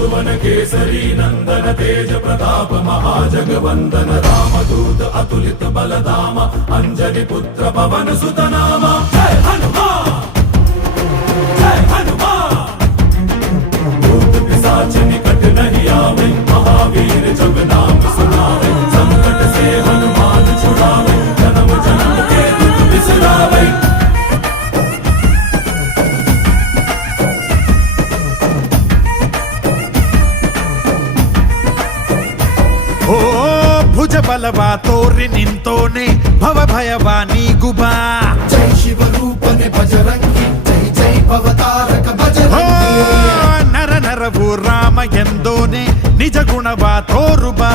सुवन केसरी नंदन तेज प्रताप महाजगवंदन रामदूत अतुलित बलधाम अंजनी पुत्र पवन सुत नाम जय हनुमान जय हनुमान। भूत पिशाच निकट नहीं आवे महावीर जब नाम सुनावे संकट से हनुमान छुड़ावे जन्म जन्म के दुख बिसरावे। ಓ ಭುಜ ಬಲವಾ ತೋರಿ ನಿಂತೋನೆ ಭವ ಭಯವಾ ನೀಗುಬಾ ಜೈ ಶಿವರೂಪನೆ ಬಜರಂಗಿ ಜೈ ಜೈ ಭವತಾರಕ ಬಜರಂಗಿ ನರ ನರವು ರಾಮ ಎಂದೋನೆ ನಿಜ ಗುಣವಾ ತೋರುಬಾ